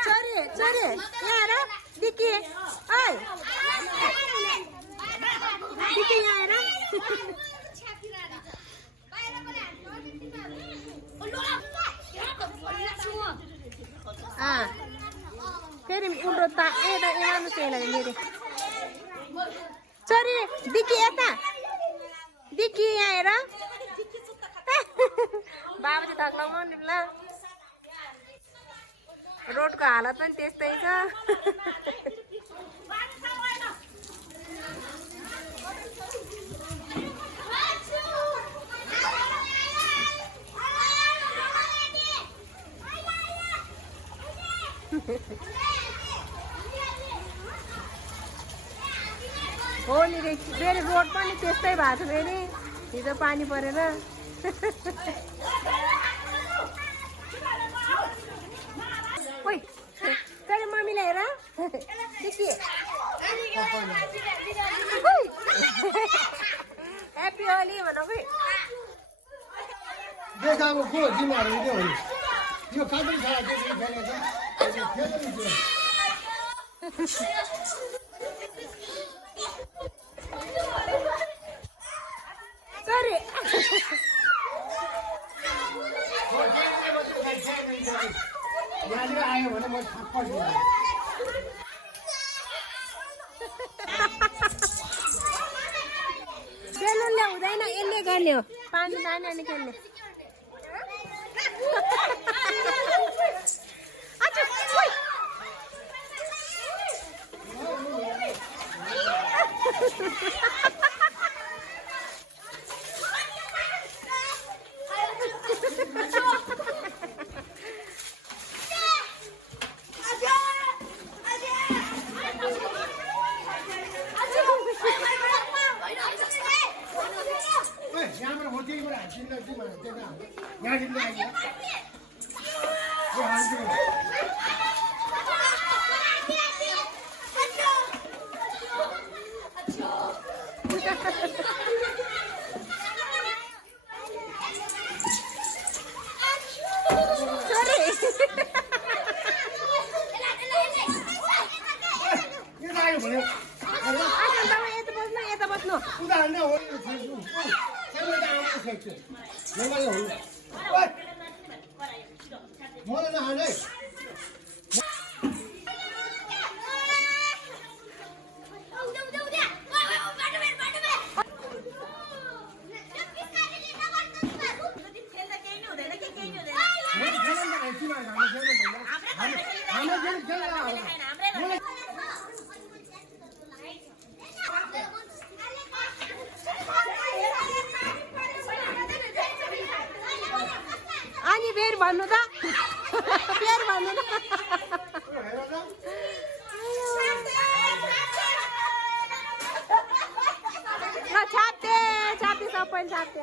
चरे चरे यहाँ हेर दिकी ओइ दिकी यहाँ हेर फेरि उल्टो त यता यहाँ चाहिँ मेरो चरी दिकी यता दिकी यहाँ हेर बाबा चाहिँ थाक्न मन ल रोडको हालत पनि त्यस्तै छ हो नि फेरि रोड पनि त्यस्तै भएको छ फेरि हिजो पानी परेर ओइ तेरो मम्मीलाई हेर ह्याप्पी होली भन खै देखाएको को जिम्मेवारी के हो यो काट्नु छ सरी यहाँ आयो भने म थप्पड दिन्छु बेलुनले हुँदैन यसले गर्ने हो पानी नानी अनि खेल्ने अनि फेरि भन्नु त फेरि भन्नु त छाप्ते छाप्ते सबै छाप्ते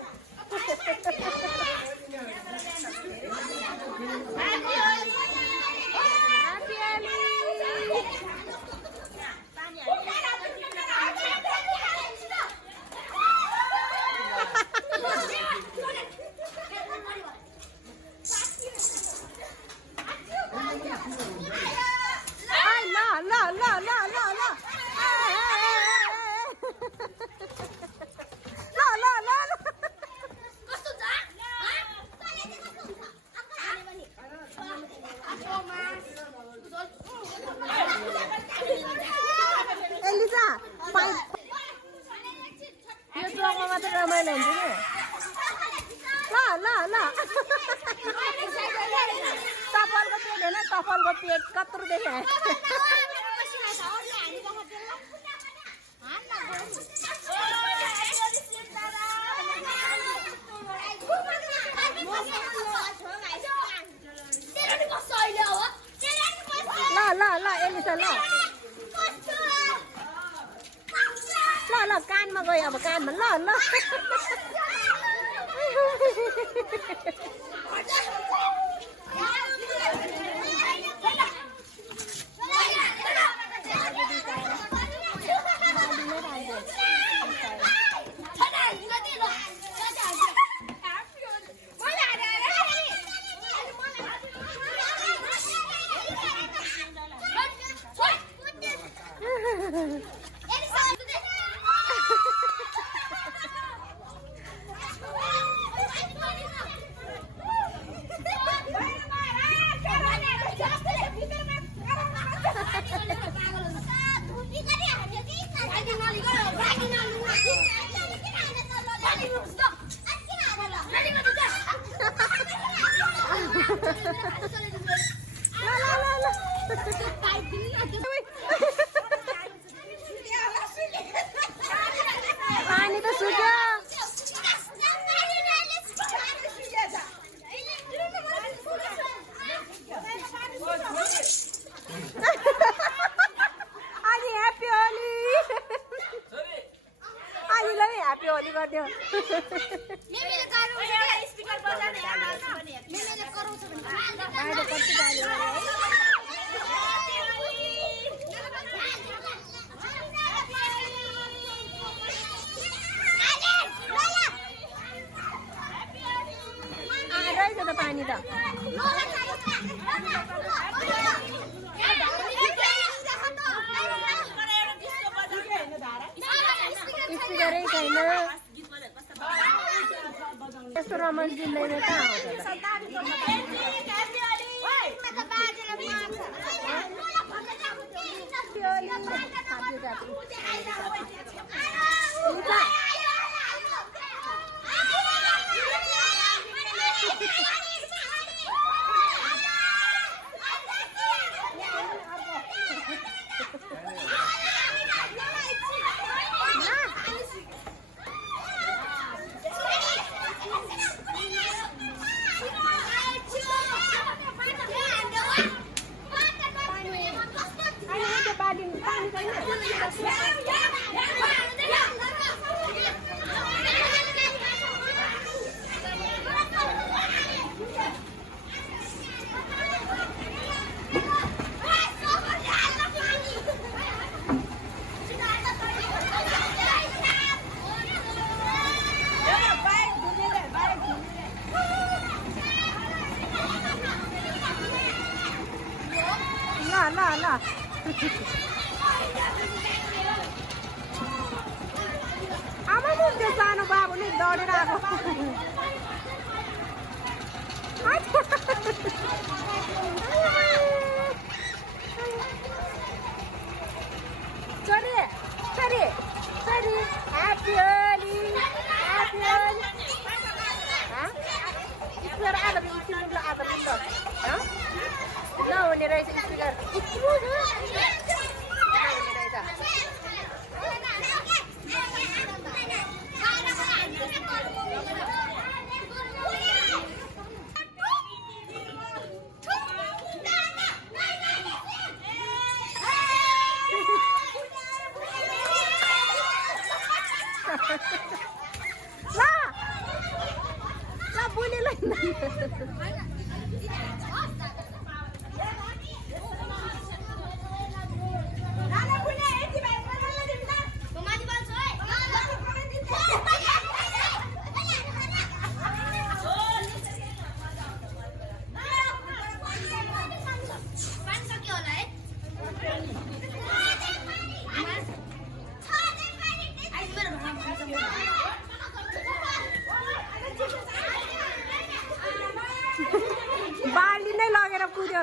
रमाइलो हुन्छ नि ल ल ल टफलको पेट होइन टफलको पेट कत्रो देखे ल ल ल एलिसा ल ल ल कानमा गयो अब कानमा ल ल पानी त सुक्यो अनि ह्याप्पी होली आजलाई ह्याप्पी होली गरिदियो रहेछ त पानी त स्पिकरै छैन यस्तो रमाइलो दिँदैन कहाँ आउँछ ल आमा त्यो सानो बाबु नि दौडेर आएको छोरी छोरी छोरी happy Holi happy Holi speaker आएको स्पिकर आएको नहुने रहेछ स्पिकर ल बुलीलाई बाली नै लगेर कुद्यो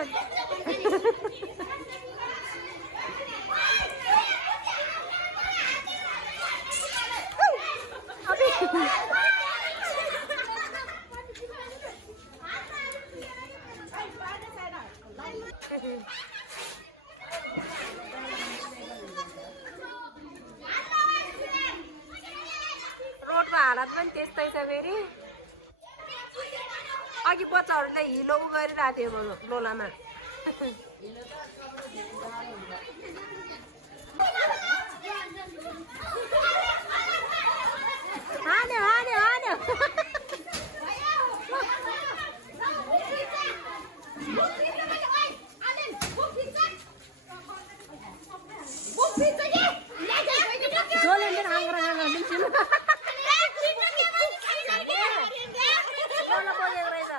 रोडको हालत पनि त्यस्तै छ फेरि अघि बच्चाहरूले हिलो गरिरहेको थियो लोलामा हान्यो हान्यो हान्यो जोलेन्डे हाँग्रा हाँग्रा निस्किनु बोलेको रहेछ